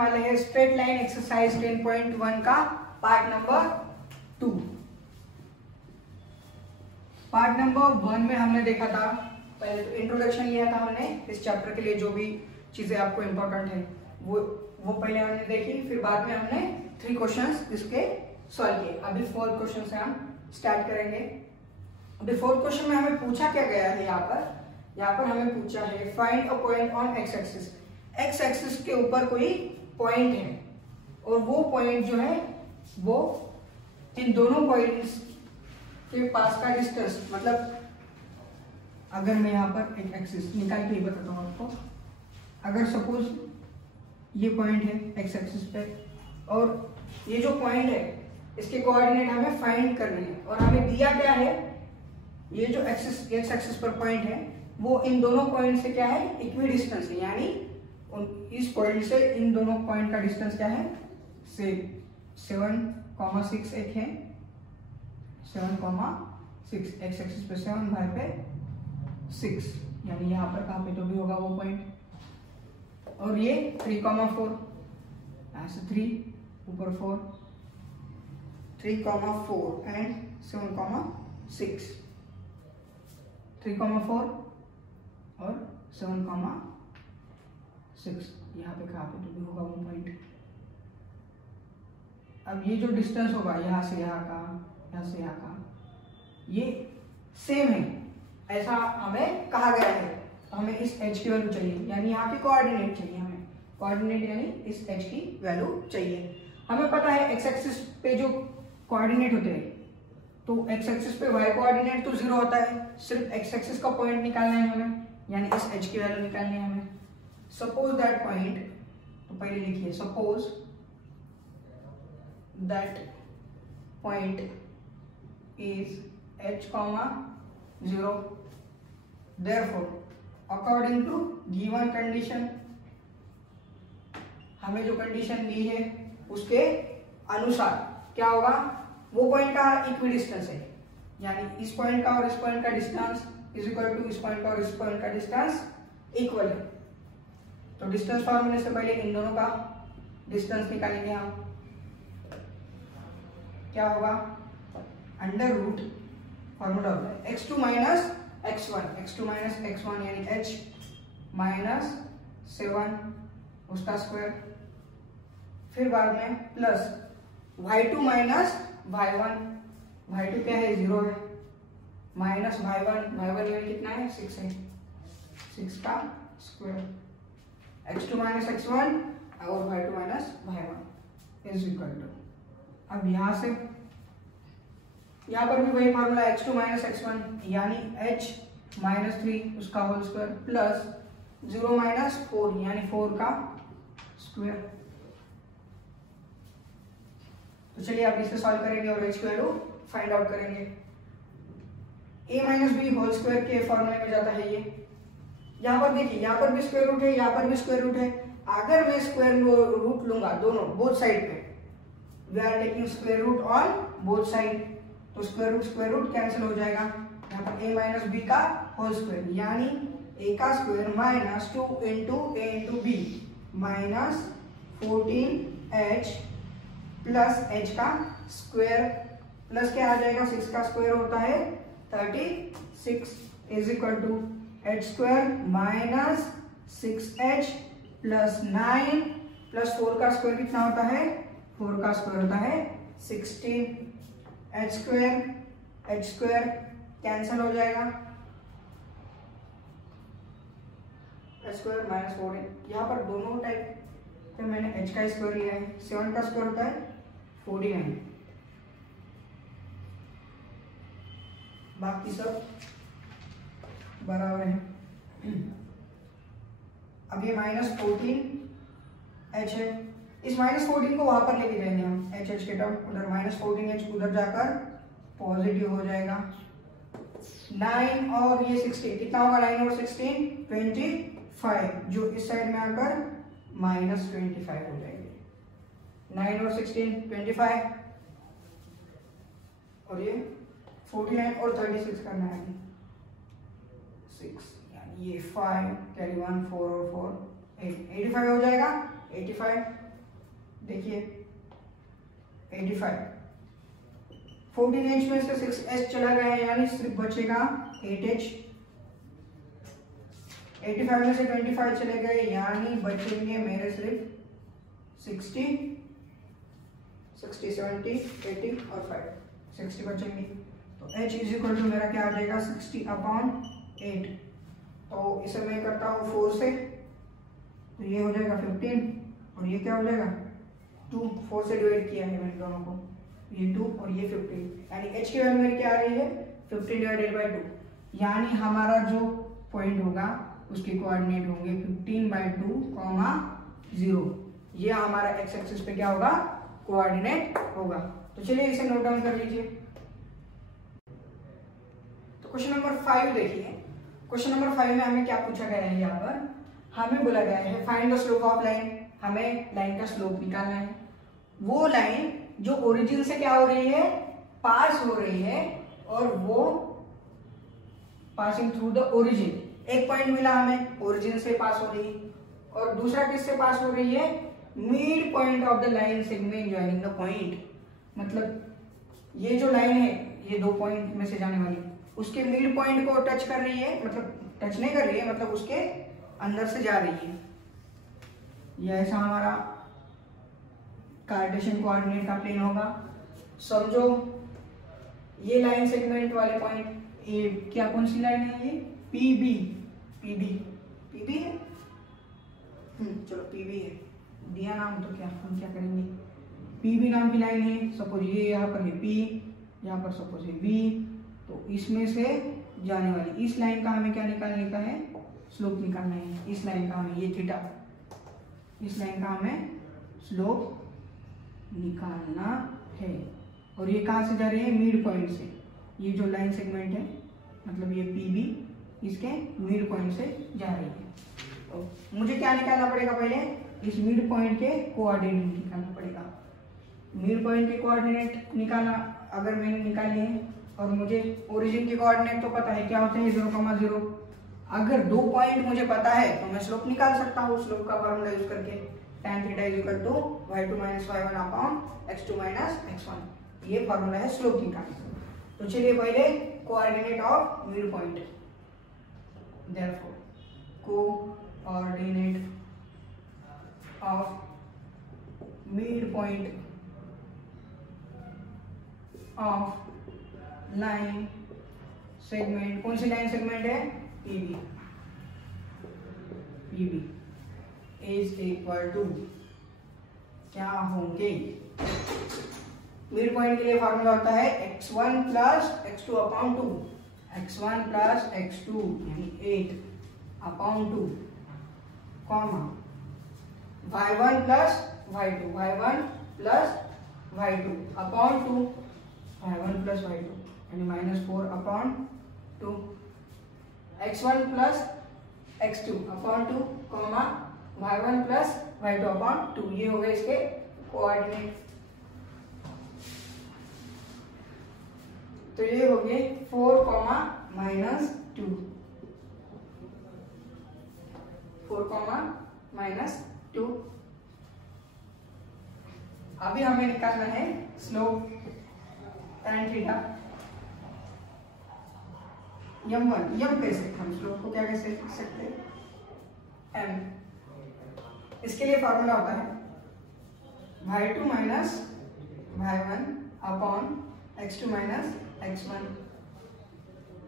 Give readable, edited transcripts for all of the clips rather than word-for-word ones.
वाले हैं straight line exercise 10.1 का पार्ट नंबर 2। पार्ट नंबर 1 में हमने देखा था, पहले तो इंट्रोडक्शन लिया था हमने इस चैप्टर के लिए, जो भी चीजें आपको इम्पोर्टेंट है वो पहले हमने देखी, फिर बाद में हमने 3 क्वेश्चंस इसके सॉल्व किए। अभी 4 क्वेश्चन से हम स्टार्ट करेंगे। अभी 4 क्वेश्चन में हमें पूछा क्या गया है, यहाँ पर हमें पूछा है find a point on x axis. X axis के ऊपर कोई पॉइंट है और वो पॉइंट जो है वो इन दोनों पॉइंट्स के पास का डिस्टेंस, मतलब अगर मैं यहाँ पर एक एक्सिस निकाल के ही बताता हूँ आपको। अगर सपोज ये पॉइंट है एक्स एक्सिस पे और ये जो पॉइंट है इसके कोऑर्डिनेट हमें फाइंड करने हैं, और हमें दिया क्या है, ये जो एक्स एक्सिस पर पॉइंट है वो इन दोनों पॉइंट से क्या है, इक्वी डिस्टेंस है, यानी इस पॉइंट से इन दोनों पॉइंट का डिस्टेंस क्या है, 7,6 एक है, 7,6 एक्स एक्सिस पे 7 वाई पे 6, यानी यहाँ पर कहाँ पे जो भी होगा वो पॉइंट। और ये 3,4, यहाँ से 3 ऊपर 4, 3,4 एंड 7,6, 3,4 और 7,6, यहाँ पे कहाँ पे जो भी होगा वो पॉइंट। अब ये जो डिस्टेंस होगा यहाँ से यहाँ का, यहाँ से यहाँ का, ये सेम है ऐसा हमें कहा गया है। तो हमें इस h की वैल्यू चाहिए, यानी यहाँ की कोऑर्डिनेट चाहिए हमें, कोऑर्डिनेट यानी इस h की वैल्यू चाहिए। हमें पता है x एक्सिस पे जो कोऑर्डिनेट होते हैं, तो x एक्सिस पे y कोऑर्डिनेट तो 0 होता है, सिर्फ x एक्सिस का पॉइंट निकालना है हमें, यानी इस h की वैल्यू निकालनी है हमें। सपोज दैट पॉइंट, तो पहले लिखिए suppose that point is h, 0, therefore according to given condition, हमें जो कंडीशन दी है उसके अनुसार क्या होगा, वो पॉइंट का इक्वी डिस्टेंस है, यानी इस पॉइंट का और इस पॉइंट का डिस्टेंस इज इक्वल टू इस पॉइंट का और इस पॉइंट का डिस्टेंस इक्वल है। तो डिस्टेंस फॉर्मूले से पहले इन दोनों का डिस्टेंस निकालेंगे हम। क्या होगा, अंडर रूट फॉर्मूला होता है x2 minus x1, x2 minus x1 यानी h माइनस 7 उसका स्क्वायर, फिर बाद में plus y2 minus y1, y2 क्या है 0 है, माइनस y1 यानी कितना है 6 है, 6 का स्क्वायर, x2 माइनस x1 और y2 minus y1 is equal to, अब यहाँ पर भी वही फॉर्मूला x2 माइनस x1 यानी h माइनस 3 उसका होल स्क्वायर प्लस 0 माइनस 4 यानी 4 का स्क्वायर। तो चलिए आप इसे सॉल्व करेंगे और h की वैल्यू फाइंड आउट करेंगे। a minus B whole square के फॉर्मूले में जाता है ये। यहाँ पर देखिए, यहाँ पर भी स्क्वायर रूट है, यहाँ पर भी स्क्वायर रूट है। अगर मैं स्क्वायर रूट लूंगा दोनों बोथ साइड पे, we are taking square root on both side, तो स्क्वायर रूट कैंसिल हो जाएगा। यहाँ पर a माइनस बी का होल स्क्वायर यानी a का square minus 2 into a into B minus 14h plus h का स्क्वायर प्लस क्या आ जाएगा, 6 का स्क्वायर होता है 36 is equal to h square minus 6h plus 9 plus 4 का स्क्वायर कितना होता है, 4 का स्क्वायर होता है 16, h स्क्वायर कैंसिल हो जाएगा, h स्क्वायर माइनस 4 है। यहाँ पर दोनों टाइप पे मैंने h का स्क्वायर लिया है, 7 का स्क्वायर होता है 49, बाकी सब बराबर है। अब ये माइनस 14h है, इस माइनस 14 को वहां पर लेके जाएंगे हम, h के टर्म उधर, माइनस 14h उधर जाकर पॉजिटिव हो जाएगा। 9 और ये 16 कितना होगा, 9 और 16 25, जो इस साइड में आकर माइनस 25 हो जाएंगे। 9 और 16 25 और ये 49 और 36 करना है 6, यानी ये 5 कैरी 1 4 और 4 85 हो जाएगा। 85 देखिए 85, 14H में से 6H चला गया यानी सिर्फ बचेगा 8H। 85 में से 25 चले गए यानी बचेंगे मेरे सिर्फ 60, 70, 80 और 5, 60 बचेंगे। तो H इज इक्वल टू मेरा क्या आ जाएगा 60/8। तो इसे मैं करता हूँ 4 से, तो ये हो जाएगा 15 और ये क्या हो जाएगा 2। 4 से डिवाइड किया है मैंने दोनों को, ये 2 और ये 15, यानी H की वैल्यू मेरी क्या आ रही है 15/2। यानी हमारा जो पॉइंट होगा उसके कोऑर्डिनेट होंगे 15/2, 0। ये हमारा एक्स एक्सिस पे क्या होगा कोऑर्डिनेट होगा। तो चलिए इसे नोट डाउन कर लीजिए। तो क्वेश्चन नंबर 5 देखिए। क्वेश्चन नंबर 5 में हमें क्या पूछा गया है, यहाँ पर हमें बोला गया है find the slope of line. हमें लाइन का स्लोप निकालना है। वो लाइन जो ओरिजिन से क्या हो रही है पास हो रही है और वो पासिंग थ्रू द ओरिजिन। एक पॉइंट मिला हमें ओरिजिन से पास हो रही और दूसरा किससे पास हो रही है mid point of the line segment joining the point. मतलब ये जो लाइन है ये 2 पॉइंट में से जाने वाली उसके मिड पॉइंट को टच कर रही है, मतलब टच नहीं कर रही है, मतलब उसके अंदर से जा रही है। ये ऐसा हमारा कार्टेशियन कोऑर्डिनेट का प्लेन होगा। समझो ये लाइन सेगमेंट वाले पॉइंट, ये क्या कौन सी लाइन है ये पीबी है। चलो पीबी है, दिया नाम तो क्या हम क्या करेंगे, पीबी नाम की लाइन है। सपोज ये यहाँ पर है पी, यहाँ पर सपोज है बी, तो इसमें से जाने वाली इस लाइन का हमें क्या निकालने का है स्लोप निकालना है। इस लाइन का हमें ये थीटा, इस लाइन का हमें स्लोप निकालना है। और ये कहाँ से जा रही है मिड पॉइंट से। ये जो लाइन सेगमेंट है मतलब ये पीबी इसके मिड पॉइंट से जा रही है। तो मुझे क्या निकालना पड़ेगा पहले इस मिड पॉइंट के कोऑर्डिनेट निकालना पड़ेगा। मिड पॉइंट के कोऑर्डिनेट निकालना अगर मैंने निकाली है और मुझे ओरिजिन के कोऑर्डिनेट तो पता है क्या होते हैं 0,0। अगर 2 पॉइंट मुझे पता है तो मैं स्लोप निकाल सकता हूँ स्लोप का फॉर्मूला यूज करके tan theta is equal to y2 minus y1 upon x2 minus x1। ये फॉर्मूला है स्लोप निकालने। तो चलिए पहले coordinate of mid point, therefore coordinate of mid point of line segment, कौन सी लाइन सेगमेंट है पीबी इज इक्वल टू क्या होंगे मिड पॉइंट के लिए फॉर्मूला होता है x1 plus x2 upon 2, x1 plus x2 यानी 8 upon 2 comma y1 plus y2, y1 plus y2 upon 2, y1 plus y2 यानी -4 upon 2, x1 plus x2 upon 2 comma y1 plus y2 upon 2। ये हो गए इसके कोऑर्डिनेट। तो ये हो गए 4, -2, 4, -2। अभी हमें निकालना है slope tan theta m1। m कैसे हम स्लोप को क्या कैसे लिख सकते हैं m। इसके लिए फॉर्मूला होता है y2 minus y1 upon x2 minus x1,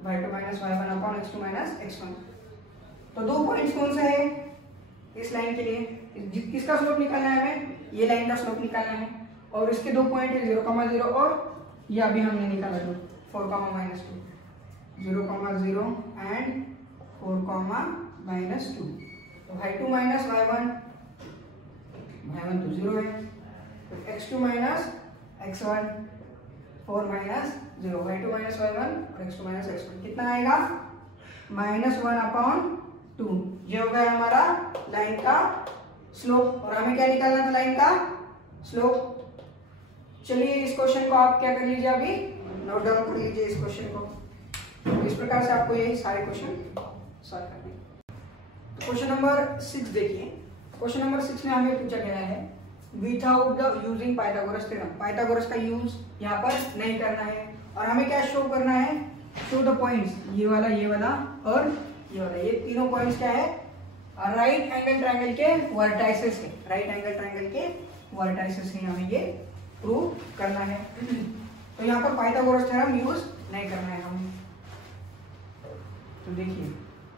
y2 minus y1 upon x2 minus x1। तो 2 पॉइंट्स कौन से है इस लाइन के लिए, किसका स्लोप निकालना है हमें, ये लाइन का स्लोप निकालना है। और इसके 2 पॉइंट है 0,0 और ये अभी हमने निकाला जो 4, -2, 0,0 एंड 4, -2। तो y2 माइनस y1 तो 0 है, तो x2 minus x1 4 -0, y2 minus y1 और x2 माइनस x1 कितना आएगा -1 अपॉन 2। ये हो गया हमारा लाइन का स्लोप। और हमें क्या निकालना था लाइन का स्लोप। चलिए इस क्वेश्चन को आप क्या कर लीजिए अभी नोट डाउन कर लीजिए इस क्वेश्चन को। तो इस प्रकार से आपको ये सारे क्वेश्चन सॉल्व करने हैं। क्वेश्चन नंबर 6 देखिए। क्वेश्चन नंबर 6 में हमें पूछा गया है without the using Pythagoras theorem. Pythagoras का यूज यहाँ पर नहीं करना है। और हमें क्या शो करना है, शो द पॉइंट्स, ये वाला और ये वाला, ये तीनों पॉइंट्स क्या है, राइट एंगल ट्रायंगल के वर्टाइसेस है, राइट एंगल ट्रायंगल के वर्टाइसेस है, हमें ये प्रूव करना है। तो यहाँ पर पाइथागोरस थ्योरम यूज नहीं करना है हमें। तो देखिए,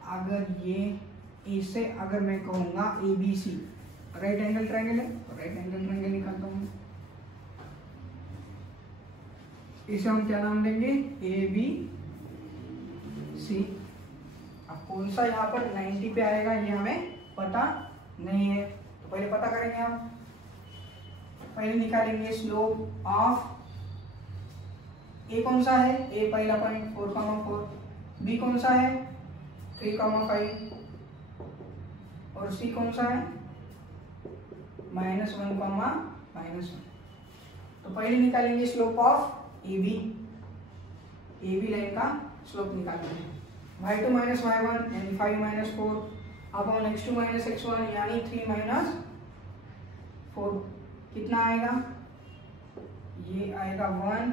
अगर ये इसे अगर मैं कहूंगा ABC, राइट एंगल ट्रायंगल है, तो राइट एंगल ट्रायंगल निकालता हूँ, इसे हम क्या नाम देंगे, ABC। अब कौन सा यहाँ पर 90 पे आएगा ये हमें पता नहीं है, तो पहले पता करेंगे हम। पहले निकालेंगे स्लोप ऑफ ए, कौन सा है, ए पहला पॉइंट 4,4, बी कौन सा है 3,5, और सी कौन सा है -1,-1। तो पहले निकालेंगे स्लोप ऑफ AB लाइन का स्लोप निकालना है। y2 - y1 यानी 5 - 4 अपॉन x2 - x1 यानी 3 - 4, कितना आएगा, ये आएगा 1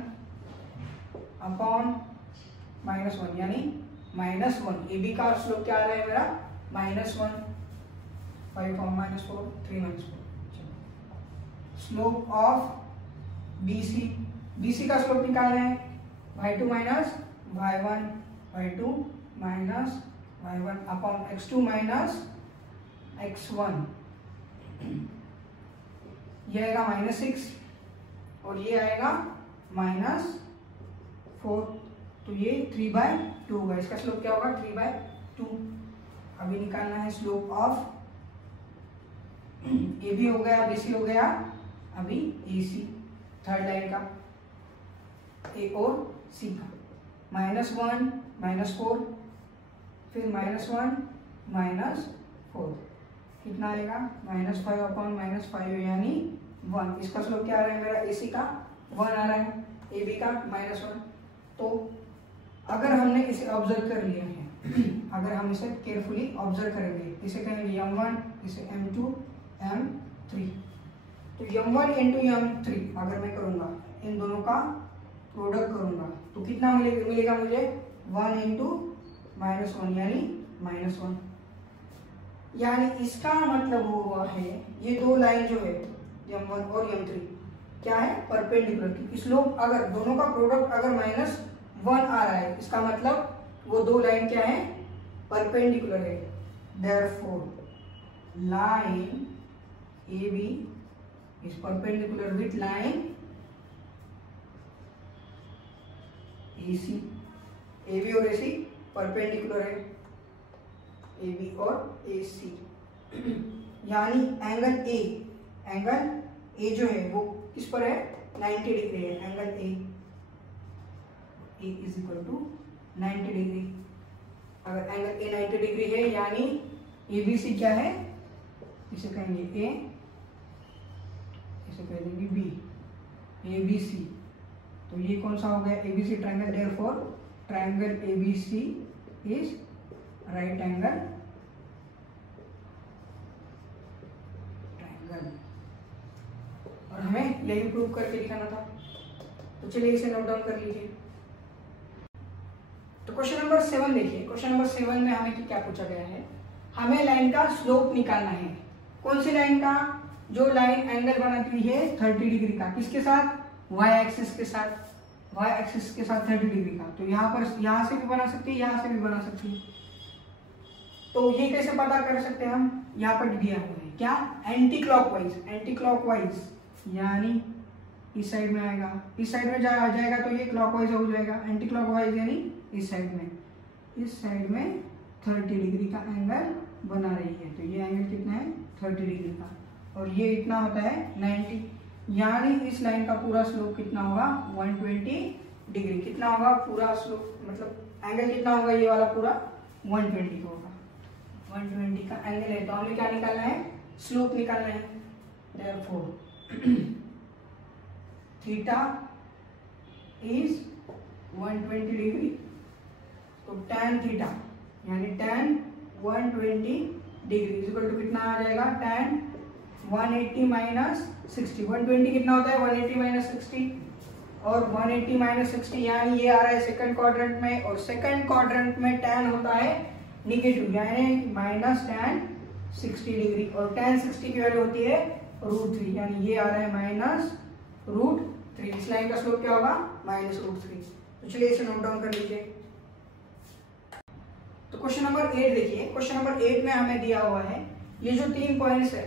अपॉन -1 यानी -1। AB का स्लोप क्या आ रहा है मेरा, -1, 5 - 4 3 - 4। स्लोप ऑफ BC का स्लोप निकालना है, y2 - y1 upon x2 - x1, ये आएगा -6 और ये आएगा -4, तो ये 3/2 होगा। इसका स्लोप क्या होगा, 3/2। अभी निकालना है स्लोप ऑफ AB हो गया, BC हो गया, अभी AC थर्ड लाइन का, A और C का, -1 -4 फिर -1 -4, कितना आएगा, -5 अपॉन -5 यानी 1। इसका स्लोप क्या आ रहा है मेरा, AC का 1 आ रहा है, AB का -1। तो अगर हमने इसे ऑब्जर्व कर लिया है अगर हम इसे केयरफुली ऑब्जर्व करेंगे, इसे कहेंगे M1, इसे M2 M3। तो M1 × M3 अगर मैं करूंगा, इन दोनों का प्रोडक्ट करूंगा, तो कितना मिलेगा मुझे, 1 × -1 यानी -1। यानी इसका मतलब हुआ है ये दो लाइन जो है M1 और M3 क्या है, परपेंडिकुलर। स्लोप अगर दोनों का प्रोडक्ट अगर -1 आ रहा है, इसका मतलब वो दो लाइन क्या है, परपेंडिकुलर है। Therefore line AB is perpendicular with line AC। AB और AC परपेंडिकुलर है, AB और AC। यानी एंगल A जो है वो किस पर है, 90 डिग्री है। Angle A is equal to 90 degree. अगर एंगल A 90 डिग्री है यानी ABC क्या है, इसे कहेंगे A, इसे कह देंगे B, ABC। तो ये कौन सा हो गया, ABC triangle. Therefore triangle ABC is right angle triangle. और हमें यही प्रूव करके दिखाना था, तो चलिए इसे नोट डाउन कर लीजिए। तो क्वेश्चन नंबर 7 देखिए। क्वेश्चन नंबर 7 में हमें क्या पूछा गया है, हमें लाइन का स्लोप निकालना है। कौन सी लाइन का, जो लाइन एंगल बनाती है 30 डिग्री का, किसके साथ, y एक्सिस के साथ, y एक्सिस के साथ 30 डिग्री का। तो यहाँ से भी बना सकती है, यहाँ से भी बना सकती है। तो ये कैसे पता कर सकते हैं हम, यहाँ पर दिया हुआ है क्या, एंटी क्लॉकवाइज यानी इस साइड में आएगा, इस साइड में जाएगा तो ये क्लॉकवाइज हो जाएगा, एंटी क्लॉकवाइज यानी इस साइड में 30 डिग्री का एंगल बना रही है। तो ये एंगल कितना है, 30 डिग्री का, और ये इतना होता है 90। यानी इस लाइन का पूरा स्लोप कितना होगा, 120 डिग्री। कितना होगा पूरा स्लोप, मतलब एंगल कितना होगा, ये वाला पूरा 120 होगा। 120 का एंगल है, तो हमें क्या निकालना है, स्लोप निकालना है। Therefore theta is 120 degree. तो tan थीटा यानी tan 120 डिग्री इक्वल टू कितना आ जाएगा, tan 180 माइनस 60, 120 कितना होता है 180 माइनस 60, और 180 माइनस 60 यानी ये आ रहा है सेकंड क्वाड्रेंट में, और सेकंड क्वाड्रेंट में tan होता है निगेटिव यानी माइनस tan 60 डिग्री, और tan 60 की वैल्यू होती है √3 यानी ये आ रहा है माइनस √3। इस लाइन का स्लोप क्या होगा माइनस √3। तो चलिए इसे नोट डाउन कर लीजिए। तो क्वेश्चन नंबर 8 देखिए, क्वेश्चन नंबर 8 में हमें दिया हुआ है ये जो 3 पॉइंट्स है,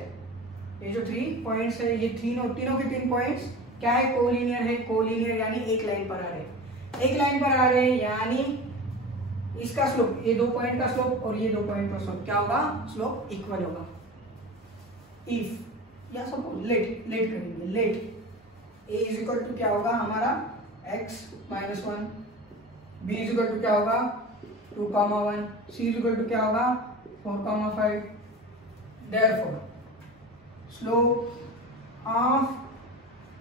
ये जो 3 पॉइंट्स है, ये तीनों के 3 पॉइंट्स क्या है कोलिनियर है, कोलिनियर यानी एक लाइन पर आ रहे हैं, एक लाइन पर आ रहे हैं यानी इसका स्लोप, ये 2 पॉइंट का स्लोप और ये 2 पॉइंट का स्लोप क्या होगा, स्लोप इक्वल होगा। इफ या सपोज लेट करेंगे, let a is equal to क्या होगा हमारा x minus 1, b is equal to क्या होगा 2,1, c इज इक्वल टू क्या होगा 4,5। Therefore slope of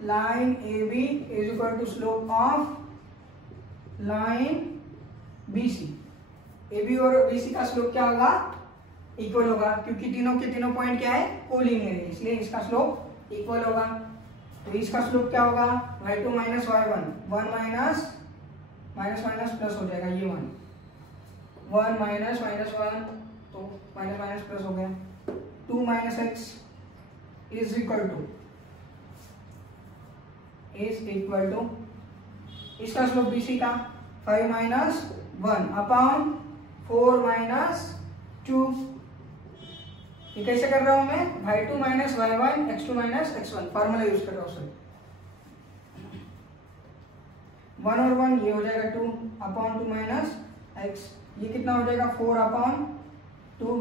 line AB is equal to slope of line BC। AB और BC का स्लोप क्या होगा इक्वल होगा, क्योंकि तीनों के तीनों पॉइंट क्या है कोलिनियर है, इसलिए इसका स्लोप इक्वल होगा। तो इसका स्लोप क्या होगा y2 minus y1, 1 minus minus plus हो जाएगा, ये 1 माइनस 1 तो माइनस माइनस प्लस हो गया, 2 minus x is equal to इसका स्लोप BC का 5 माइनस 1 अपॉन 4 माइनस 2। ये कैसे कर रहा हूं मैं y2 minus y1 x2 minus x1 formula use कर रहा हूं सर। 1 और 1 ये हो जाएगा 2 अपॉन 2 माइनस x, ये कितना हो जाएगा 4 अपॉन 2,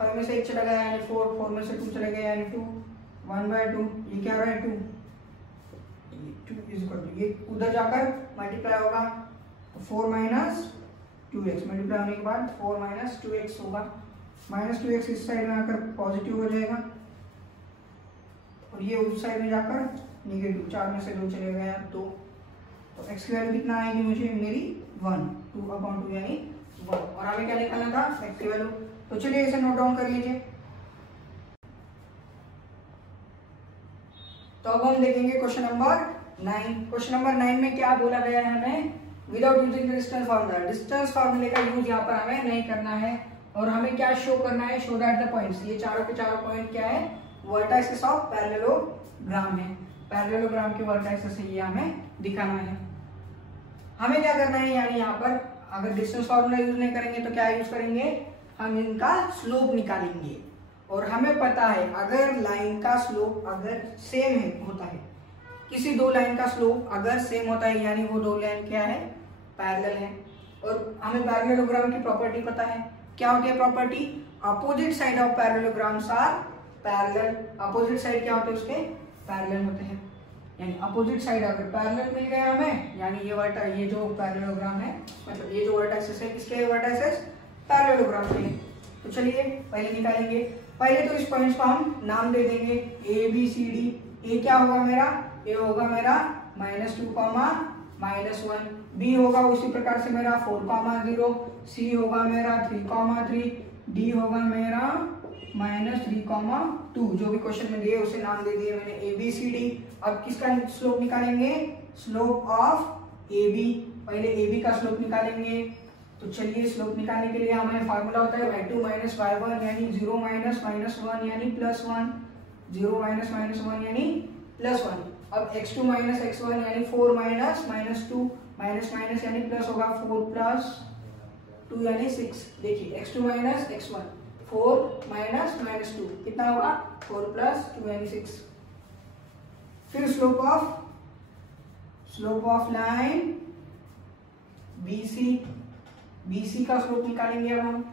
5 में से 1 चला गया यानी 4 में से 2 चले गए यानी 2, 1/2 ये क्या हो रहा है 2 इज इक्वल टू ये उधर जाकर मल्टीप्लाई होगा तो 4 माइनस 2x मल्टीप्लाई होने के बाद 4 माइनस 2x होगा, माइनस 2x इस साइड में आकर पॉजिटिव हो जाएगा और ये उस साइड में जाकर निगेटिव, 4 में से 2 चले गया 2, तो x की वैल्यू कितना आएगी मुझे मेरी 1, 2/2 यानी 1, और हमें क्या निकालना था x की वैल्यू। तो चलिए इसे नोट डाउन कर लीजिए। तो अब हम देखेंगे क्वेश्चन नंबर 9। क्वेश्चन नंबर 9 में क्या बोला गया है हमें, without using distance formula, distance फार्मूले का यूज यहाँ पर हमें नहीं करना है, और हमें क्या शो करना है, शो दैट द पॉइंट्स, ये चारों के चारों पॉइंट क्या है वर्टाइसेस ऑफ पैरेललोग्राम है, पैरेललोग्राम के वर्टाइसेस है, ये हमें दिखाना है। हमें क्या करना है यानी यहाँ पर अगर डिस्टेंस फार्मूला यूज नहीं करेंगे तो क्या यूज करेंगे, हम इनका स्लोप निकालेंगे, और हमें पता है अगर लाइन का स्लोप अगर सेम है होता है, किसी दो लाइन का स्लोप अगर सेम होता है यानी वो दो लाइन क्या है पैरेलल है, और हमें पैरेललोग्राम की प्रॉपर्टी पता है, क्या होती है property, opposite side of parallelograms are parallel, opposite side क्या होते हैं उसके पैरेलल होते हैं, यानी अपोजिट साइड अगर पैरेलल मिल गया हमें यानी ये जो पैरेललोग्राम है मतलब ये जो वर्टाइसेस है किसके वर्टाइसेस पैरेललोग्राम के। तो चलिए पहले निकालेंगे, पहले तो इस पॉइंट्स को हम नाम दे देंगे ए बी सी डी। ए क्या होगा मेरा, ए होगा मेरा -2, -1, बी होगा उसी प्रकार से मेरा 4, 0, सी होगा मेरा 3, 3, डी होगा मेरा -3, 2, जो भी क्वेश्चन में दिए उसे नाम दे दिए मैंने ए बी सी डी। अब किसका स्लोप निकालेंगे, स्लोप ऑफ ए बी, पहले ए बी का स्लोप निकालेंगे। तो चलिए स्लोप निकालने के लिए हमें फार्मूला होता है y2 माइनस y1 यानी 0 माइनस -1 यानी +1, 0 माइनस -1 यानी +1। अब x2 माइनस x1 यानी 4 माइनस -2 माइनस यानी प्लस होगा 4 + 2 यानी 6। देखिए x2 माइनस x1 4 माइनस -2 कितना होगा 4 + 2 यानी 6। फिर स्लोप ऑफ लाइन BC का स्लोप निकालेंगे। अब हम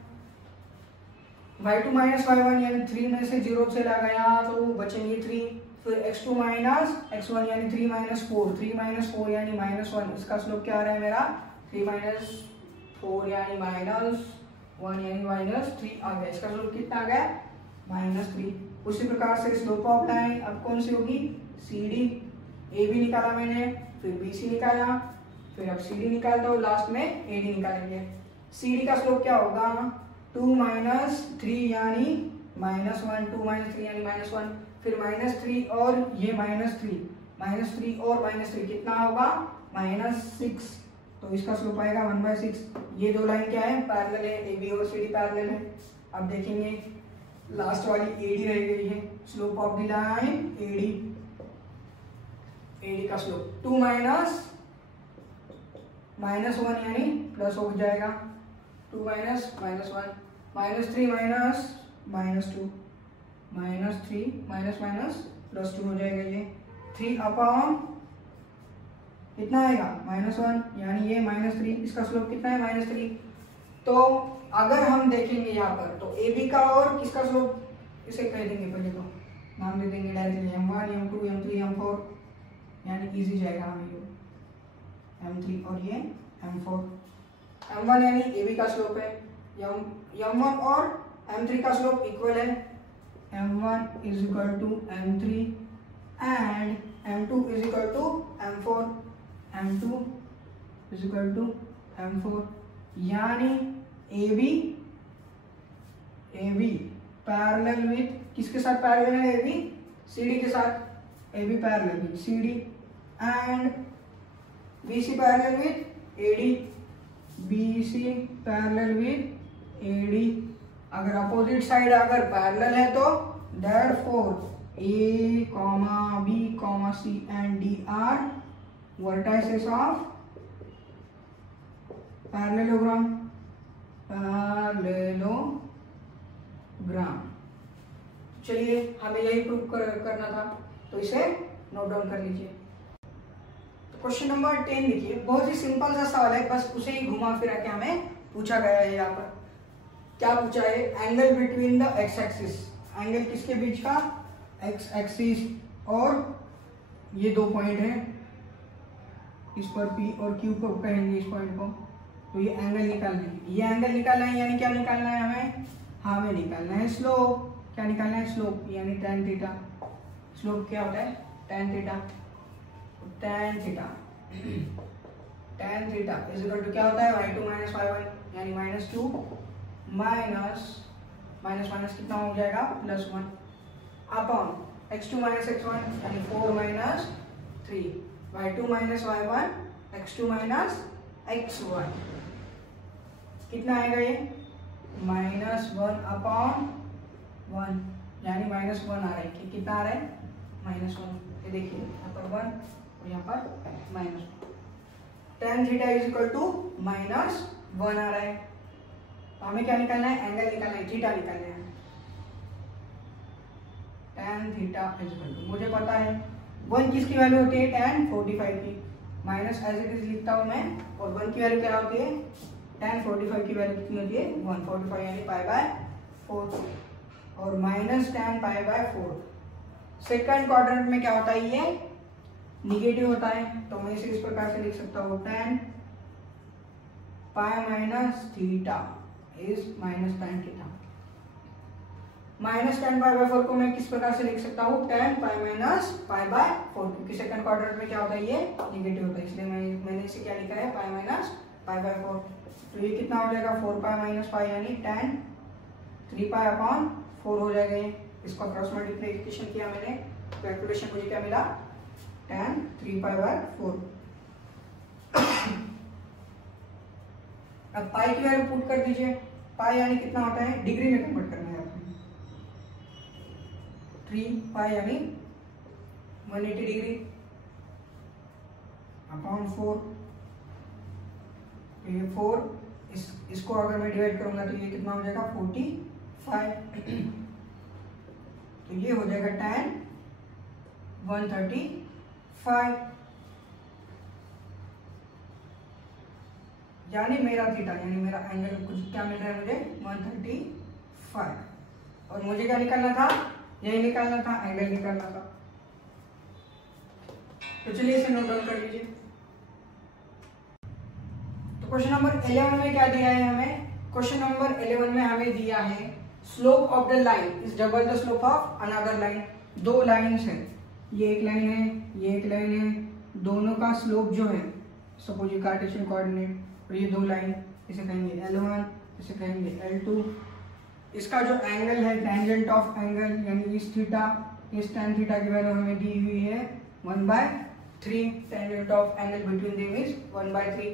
y2 माइनस y1 यानी 3 में से 0 चला गया तो बचेंगे 3, फिर x2 माइनस x1 यानी 3 - 4, 3 - 4 यानी -1, इसका स्लोप क्या आ रहा है मेरा 3 - 4 यानी -1 यानी -3 आ गया, इसका स्लोप कितना आ गया -3। उसी प्रकार से स्लोप ऑफ लाइन अब कौन सी होगी CD, AB निकाला मैंने, फिर BC निकाला, फिर अब CD निकाल दो, लास्ट में AD निकालेंगे। CD का स्लोप क्या होगा 2 - 3 यानी -1, 2 - 3 यानी -1, फिर -3 और ये -3 और -3 कितना होगा -6, तो इसका स्लोप आएगा 1/6। ये दो लाइन क्या है पैरेलल है, AB और CD पैरेलल है। अब देखेंगे लास्ट वाली AD रह गई है, slope of the line AD का स्लोप 2 -1 यानी प्लस हो जाएगा, 2 -1 -3 -2 -3 +2 हो जाएगा। ये 3 अपॉन कितना आएगा -1 यानी ये -3, इसका स्लोप कितना है -3। तो अगर हम देखेंगे यहाँ पर तो AB का और किसका स्लोप इसे कह देंगे, पहले तो नाम दे देंगे directly M1 M2 M3 M4 यानी इजी जाएगा हमें ये M3 और ये M4। M1 यानी AB का स्लोप है, M1 और M3 का स्लोप इक्वल है, M1 = M3 and M2 = M4, M2 = M4 यानी AB पैरेलल विथ किसके साथ पैरेलल है AB CD के साथ, AB parallel with CD and BC parallel with AD, BC parallel with AD। अगर अपोजिट साइड अगर पैरेलल है तो therefore A, B, C and D are vertices of parallelogram। चलिए हमें यही प्रूव करना था, तो इसे नोट डाउन कर लीजिए। तो क्वेश्चन नंबर 10 देखिए, बहुत ही सिंपल सा सवाल है, बस उसे ही घुमा फिरा के हमें पूछा गया है। यहाँ पर क्या पूछा है, angle between the x axis, angle किसके बीच का एक्स एक्सिस और ये दो पॉइंट है, इस पर P और Q को कहेंगे इस पॉइंट को, तो ये एंगल निकालना है। ये एंगल निकालना है यानी क्या निकालना है हमें निकालना है स्लोप। क्या निकालना है स्लोप यानी tan थीटा। स्लोप क्या होता है tan थीटा, tan थीटा क्या होता है y2 - y1 यानी -2 माइनस कितना हो जाएगा +1 अपॉन x2 - x1 यानी 4 - 3 y2 - y1 x2 - x1 कितना आएगा ये -1 अपॉन 1 यानी -1 आ रहा है कि कितना आ रहा है -1। ये देखिए यहाँ पर 1 और यहाँ पर -1, tan थीटा -1 आ रहा है। तो हमें क्या निकालना है, एंगल निकालना है, थीटा निकालना है। tan थीटा मुझे पता है 1 किसकी वैल्यू होती है tan 45 की, माइनस एज इट इज लिखता हूँ मैं, और 1 की वैल्यू क्या होती है tan 45 की वैल्यू कितनी होती है 145 यानी π/4 और माइनस tan π/4। सेकंड क्वाड्रेंट में क्या होता है, ये निगेटिव होता है, तो मैं इसे इस प्रकार से लिख सकता हूँ tan π - theta is -tan theta. -tan π/4 को मैं किस प्रकार से लिख सकता हूँ tan π - π/4, क्योंकि सेकंड क्वाड्रेंट में क्या होता है ये निगेटिव होता है, इसलिए मैंने इसे क्या लिखा है π - π/4। तो ये कितना हो जाएगा 4π - π यानी tan 3π/4 हो जाएगा ये। इसका क्रॉस मल्टीप्लिकेशन किया मैंने, कैलकुलेशन मुझे क्या मिला tan 3π/4। अब पाई की वैल्यू पुट कर दीजिए, पाई यानी कितना होता है डिग्री में कन्वर्ट करना है आपको, 3 पाई यानी 180 डिग्री अपॉन 4। ये 4 इसको अगर मैं डिवाइड करूंगा तो ये कितना हो जाएगा 45। तो ये हो जाएगा tan 135 यानी मेरा थीटा यानी मेरा एंगल कुछ क्या मिल रहा है मुझे 135। और मुझे क्या निकालना था, यही निकालना था, एंगल निकालना था। तो चलिए इसे नोट डाउन कर लीजिए। तो क्वेश्चन नंबर 11 में क्या दिया है हमें, क्वेश्चन नंबर 11 में हमें दिया है slope of the line is double the slope of another line. दो लाइंस हैं, ये एक लाइन है, ये एक लाइन है, दोनों का स्लोप जो है सपोज ये कार्टेशियन कोऑर्डिनेट, और ये दो लाइन, इसे कहेंगे L1, इसे कहेंगे L2। इसका जो एंगल है टेंजेंट ऑफ एंगल यानी इस थीटा इस tan थीटा की वैल्यू हमें दी हुई है 1/3, tangent of angle between them is 1/3।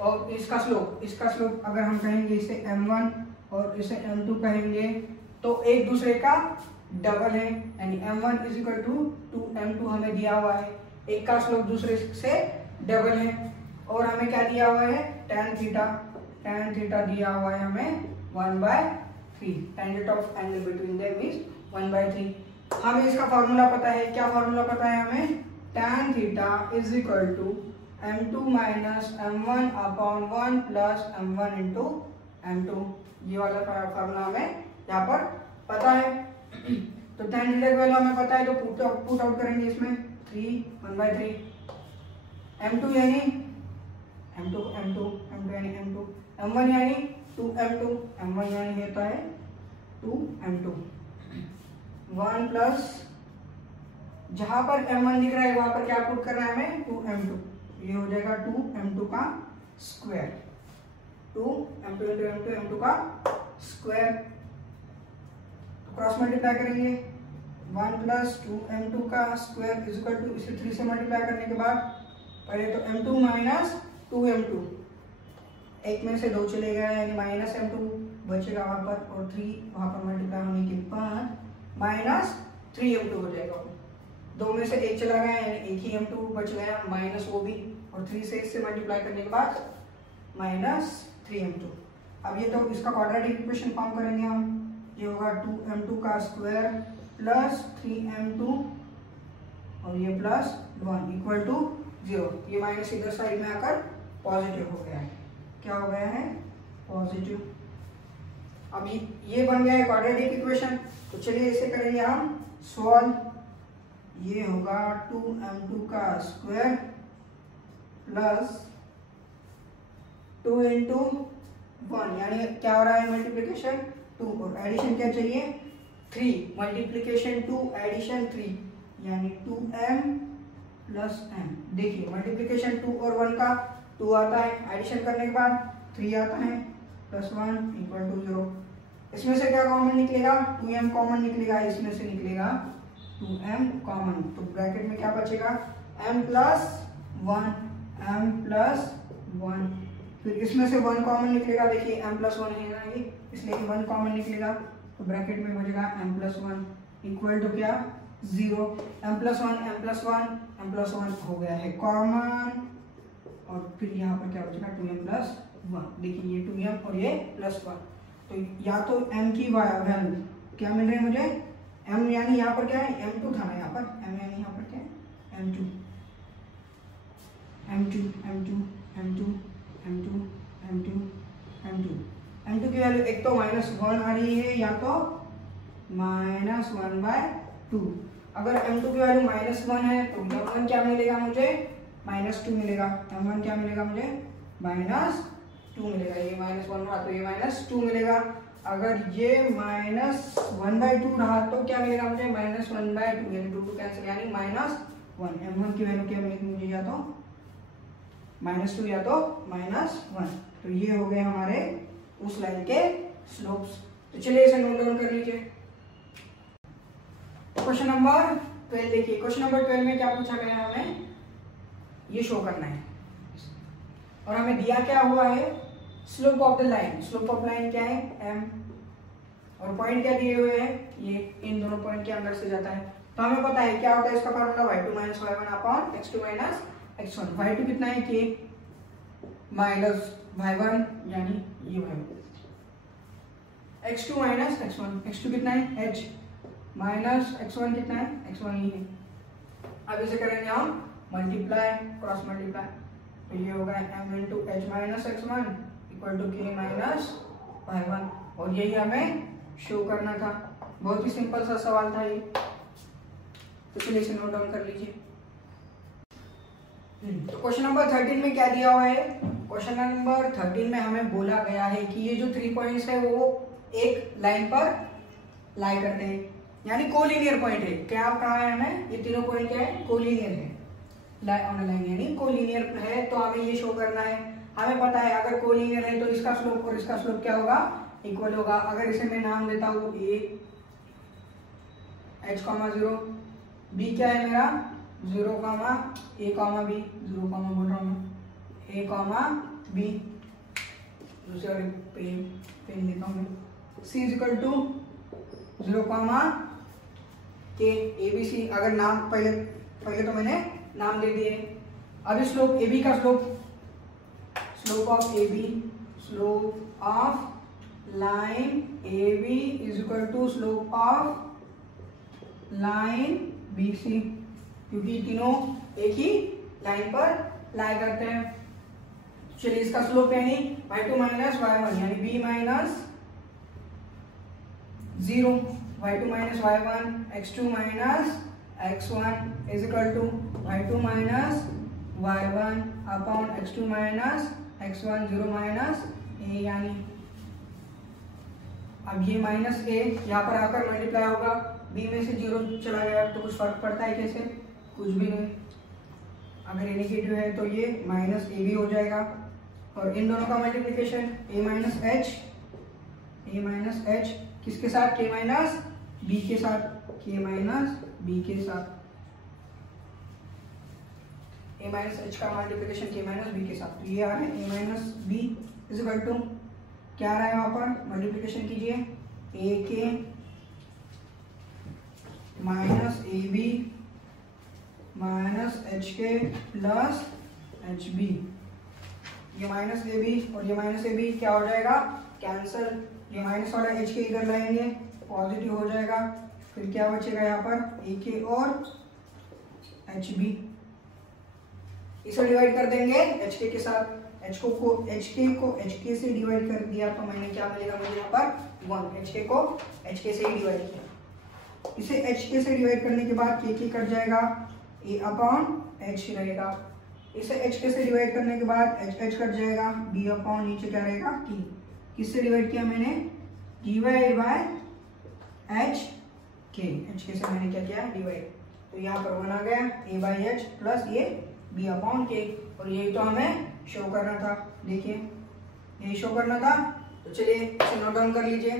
और इसका स्लोप अगर हम कहेंगे इसे m1 और इसे m2 कहेंगे तो एक दूसरे का डबल है, यानी m1 is equal to 2m2 हमें दिया हुआ है, एक का स्लोप दूसरे से डबल है। और हमें क्या दिया हुआ है, tan थीटा दिया हुआ है हमें 1/3, tangent of angle between them is 1/3। हमें इसका फार्मूला पता है, क्या फार्मूला पता है हमें, tan theta is equal to m2 minus m1 upon 1 plus m1 into m2। ये वाला फार्मूला हमें यहाँ पर पता है। तो tan थीटा की वैल्यू हमें पता है, तो पुट आउट करेंगे इसमें 1/3, m2 यानी m2 यानी m2, m1 यानी 2m2, m1 यानी होता है 2m2, 1 प्लस जहां पर m1 दिख रहा है वहां पर क्या पुट करना है हमें, 2m2, ये हो जाएगा 2m2 का स्क्वायर, 2m2 इंटू m2 का स्क्वायर। तो क्रॉस मल्टीप्लाई करेंगे, 1 प्लस 2m2 का स्क्वायर इज इक्वल टू, इसे 3 से मल्टीप्लाई करने के बाद पहले तो m2 माइनस 2m2, एक में से 2 चले गया यानी माइनस m2 बचेगा वहां पर, और 3 वहां पर मल्टीप्लाई होने के बाद माइनस 3m2 हो जाएगा। 2 में से 1 चला गया यानी एक ही m2 बच गया, माइनस वो भी, और 3 से इससे मल्टीप्लाई करने के बाद माइनस 3m2। अब ये तो इसका क्वाड्रेटिक इक्वेशन फॉर्म करेंगे हम, ये होगा 2m2 का स्क्वायर प्लस 3m2 और ये प्लस 1 इक्वल टू 0। ये माइनस इधर साइड में आकर पॉजिटिव हो गया है, क्या हो गया है, पॉजिटिव। अब ये बन गया है क्वाड्रेटिक इक्वेशन। तो चलिए इसे करेंगे हम सॉल्व। ये होगा 2m2 का स्क्वायर प्लस 2 इंटू 1, यानी क्या हो रहा है, मल्टीप्लीकेशन 2, और एडिशन क्या चाहिए, 3, मल्टीप्लीकेशन 2 एडिशन 3, यानी 2m प्लस m। देखिए मल्टीप्लीकेशन 2 और 1 का 2 आता है, एडिशन करने के बाद 3 आता है, प्लस 1 इक्वल टू 0। इसमें से क्या कॉमन निकलेगा, 2m कॉमन निकलेगा, इसमें से निकलेगा 2m कॉमन, तो ब्रैकेट में क्या बचेगा, m प्लस 1, फिर इसमें से 1 कॉमन निकलेगा, देखिए m प्लस 1 है ना ये, इसलिए 1 कॉमन निकलेगा, तो ब्रैकेट में बचेगा m प्लस 1 इक्वल टू क्या, 0। m प्लस 1 हो गया है कॉमन, और फिर यहाँ पर क्या बचेगा, 2m प्लस 1। देखिए ये 2m और ये प्लस 1, तो या तो m की वैल्यू क्या मिल रही है मुझे, m यानी यहाँ पर क्या है, m2 था ना, यहाँ पर m यानी यहाँ पर क्या है, m2 की वैल्यू एक तो -1 आ रही है या तो -1/2। अगर m2 की वैल्यू -1 है तो m1 क्या मिलेगा मुझे, -2 मिलेगा, m1 क्या मिलेगा मुझे, -2 मिलेगा, ये -1 रहा तो ये -2 मिलेगा। अगर ये -1/2 रहा तो क्या मिलेगा मुझे, -1/2, यानी 2 कैंसिल, यानी -1। m1 की वैल्यू क्या मिलेगी मुझे, या तो -2 या तो -1। तो ये हो गए हमारे उस लाइन के स्लोप्स। तो चलिए इसे नोट डाउन कर लीजिए। क्वेश्चन नंबर 12 देखिए, क्वेश्चन नंबर 12 में क्या पूछा गया है, हमें ये शो करना है और हमें दिया क्या हुआ है, slope of the line. Slope of line क्या है, m, और पॉइंट क्या दिए हुए हैं, ये इन दोनों पॉइंट के अंदर से जाता है। तो हमें पता है क्या होता है इसका formula, y2 minus y1 upon x2 minus x1। y2 कितना है, k माइनस y1 यानी ये y1, x2 minus x1, x2 कितना है, h माइनस x1 कितना है, x1 ही है। अब इसे करेंगे हम मल्टीप्लाई, क्रॉस मल्टीप्लाई, तो ये होगा m into h minus x1 equal to k minus y1, और यही हमें शो करना था। बहुत ही सिंपल सा सवाल था ये, तो चलिए इसे नोट डाउन कर लीजिए। तो क्वेश्चन नंबर 13 में क्या दिया हुआ है, क्वेश्चन नंबर 13 में हमें बोला गया है कि ये जो 3 पॉइंट्स है वो एक लाइन पर लाई करते हैं, यानी कोलिनियर पॉइंट है। क्या कहा है हमें, ये तीनों पॉइंट क्या है, कोलिनियर है, ऑन लाइन यानी कोलिनियर है। तो हमें ये शो करना है। हमें पता है अगर कोलिनियर है तो इसका स्लोप और इसका स्लोप क्या होगा, इक्वल होगा। अगर इसे मैं नाम देता हूँ a, h कॉमा 0, b क्या है मेरा 0 comma a comma b, 0 comma बोल रहा हूँ a कॉमा b, दूसरे वाले पेन देता हूँ c is equal to 0 comma k abc। अगर नाम पहले तो मैंने नाम दे दिए। अभी स्लोप ab का slope of ab, slope of line AB is equal to slope of line BC, क्योंकि तीनों एक ही लाइन पर लाई करते हैं। चलिए इसका स्लोप यानी y2 माइनस y1 यानी b minus 0, y2 minus y1 x2 minus x1 is equal to y2 minus y1 upon x2 minus x1, 0 minus a, यानी अब ये माइनस a यहाँ पर आकर मल्टीप्लाई होगा, b में से 0 चला गया तो कुछ फर्क पड़ता है कैसे, कुछ भी नहीं। अगर ये नेगेटिव है तो ये माइनस a भी हो जाएगा, और इन दोनों का मल्टीप्लिकेशन a माइनस h किसके साथ, k माइनस b के साथ, k माइनस b के साथ, a माइनस h का मल्टीप्लिकेशन k माइनस b के साथ। तो ये आ रहा है a minus b is equal to क्या आ रहा है, वहां पर मल्टीप्लिकेशन कीजिए a के minus A B minus H के प्लस एच बी। ये माइनस ए बी और ये माइनस ए बी क्या हो जाएगा, कैंसल। ये माइनस वाला एच के इधर लाएंगे, पॉजिटिव हो जाएगा। फिर क्या बचेगा यहाँ पर ए के और एच बी, इसे डिवाइड कर देंगे एच के साथ। एच के से डिवाइड कर दिया तो मैंने क्या मिलेगा मुझे यहाँ पर 1, एच के को एच के से ही डिवाइड किया। इसे एच के से डिवाइड करने के बाद के कट जाएगा, ए अपॉन एच रहेगा। इसे एच के से डिवाइड करने के बाद एच कट जाएगा, बी अपॉन नीचे क्या रहेगा की। किससे डिवाइड किया मैंने, डिवाइड बाय एच के, एच के से मैंने क्या किया डिवाइड, तो यहाँ पर 1 आ गया, ए बाई एच प्लस ये बी अपॉन के। और यही तो हमें शो करना था, देखिए यही शो करना था। तो चलिए इसे नोट डाउन कर लीजिए।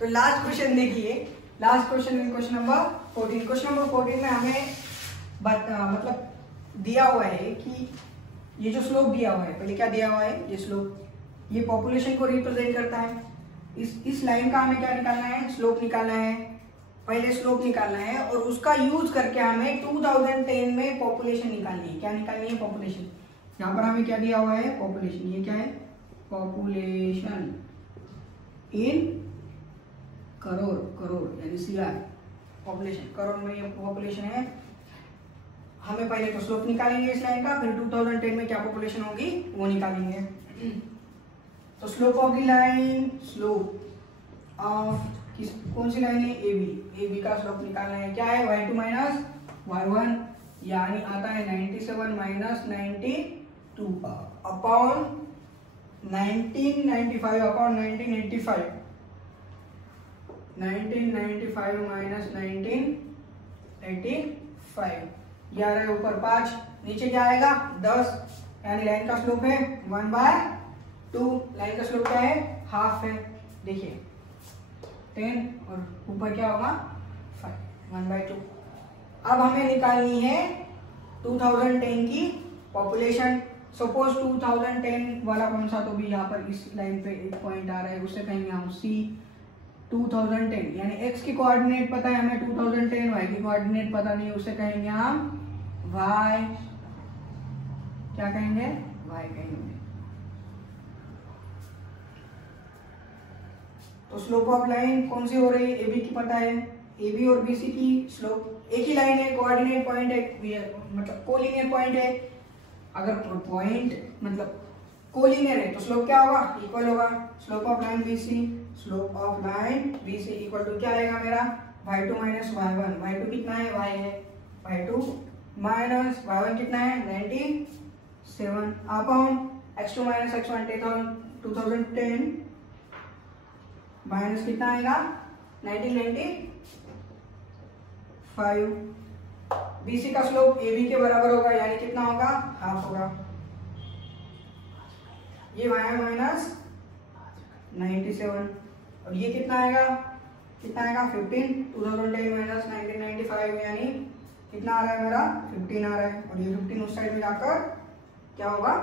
तो लास्ट क्वेश्चन देखिए, last question number 14। Question number 14 में हमें मतलब दिया हुआ है कि ये जो स्लोप दिया हुआ है, पहले क्या दिया हुआ है, ये स्लोप ये पॉपुलेशन को रिप्रेजेंट करता है। इस लाइन का हमें क्या निकालना है, स्लोप निकालना है। पहले स्लोप निकालना है और उसका यूज करके हमें 2010 में पॉपुलेशन निकालनी है। क्या निकालनी है, पॉपुलेशन। यहाँ पर हमें क्या दिया हुआ है, पॉपुलेशन। ये क्या है, पॉपुलेशन इन करोड़ यानी CR, पॉपुलेशन करोड़ में ये पॉपुलेशन है। हमें पहले तो स्लोप निकालेंगे इस लाइन का, फिर 2010 में क्या पॉपुलेशन होगी वो निकालेंगे। तो slope of the line, slope of कौन सी लाइन है, ए बी का स्लोप निकालना है। क्या है, y2 माइनस y1 यानी आता है 97 माइनस 92 अपॉन 1995 अपॉन 1985, 1995 माइनस 1985। ये आ रहा है ऊपर 5, नीचे क्या आएगा 10, यानी लाइन का स्लोप है 1/2। लाइन का स्लोप क्या है, हाफ है। देखिए 10 और ऊपर क्या होगा 5, 1/2। अब हमें निकालनी है 2010 की पॉपुलेशन। सपोज 2010 वाला कौन सा, तो भी यहाँ पर इस लाइन पे एक पॉइंट आ रहा है, उससे कहेंगे हम C 2010, यानी x की कोऑर्डिनेट पता है हमें 2010, y की कोऑर्डिनेट पता नहीं, उससे कहेंगे हम y, क्या कहेंगे, y कहेंगे। तो स्लोप ऑफ लाइन कौन सी हो रही है, AB की पता है, AB और BC की स्लोप एक ही लाइन है, कोऑर्डिनेट पॉइंट है, मतलब कोलिनियर पॉइंट है। अगर पॉइंट मतलब कोलिनियर है तो स्लोप क्या होगा, इक्वल होगा। Slope of line BC, slope of line BC equal to क्या आएगा मेरा, y2 माइनस y1। y2 कितना है, y है, y2 माइनस y1 कितना है 97 upon x2 minus x1 2010 minus कितना आएगा 1995। BC का स्लोप AB के बराबर होगा, यानी कितना होगा, हाफ होगा। ये y माइनस 97 और ये कितना आएगा 15 2010 माइनस 1995 यानी कितना आ रहा है मेरा 15 आ रहा है, और ये 15 उस साइड में जाकर क्या होगा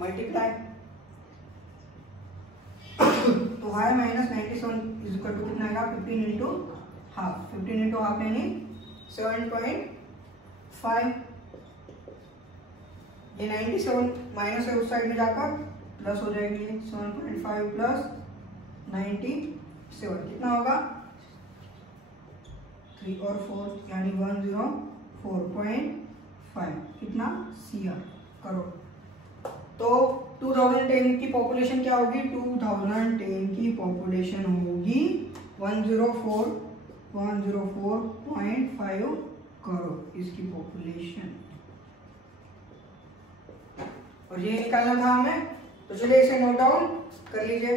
मल्टीप्लाई। तो y minus 97 is equal to कितना आएगा 15 इंटू हाफ, 15 इंटू हाफ यानी 7.5। ये 97 माइनस है उस साइड में जाकर प्लस हो जाएगी, 7.5 प्लस 97 कितना होगा 3 और 4 यानी 104.5 कितना CR करोड़। तो 2010 की पॉपुलेशन क्या होगी 2010 की पॉपुलेशन होगी 104.5 करोड़ इसकी पॉपुलेशन, और ये निकालना था हमें। तो चलिए इसे नोट डाउन कर लीजिए।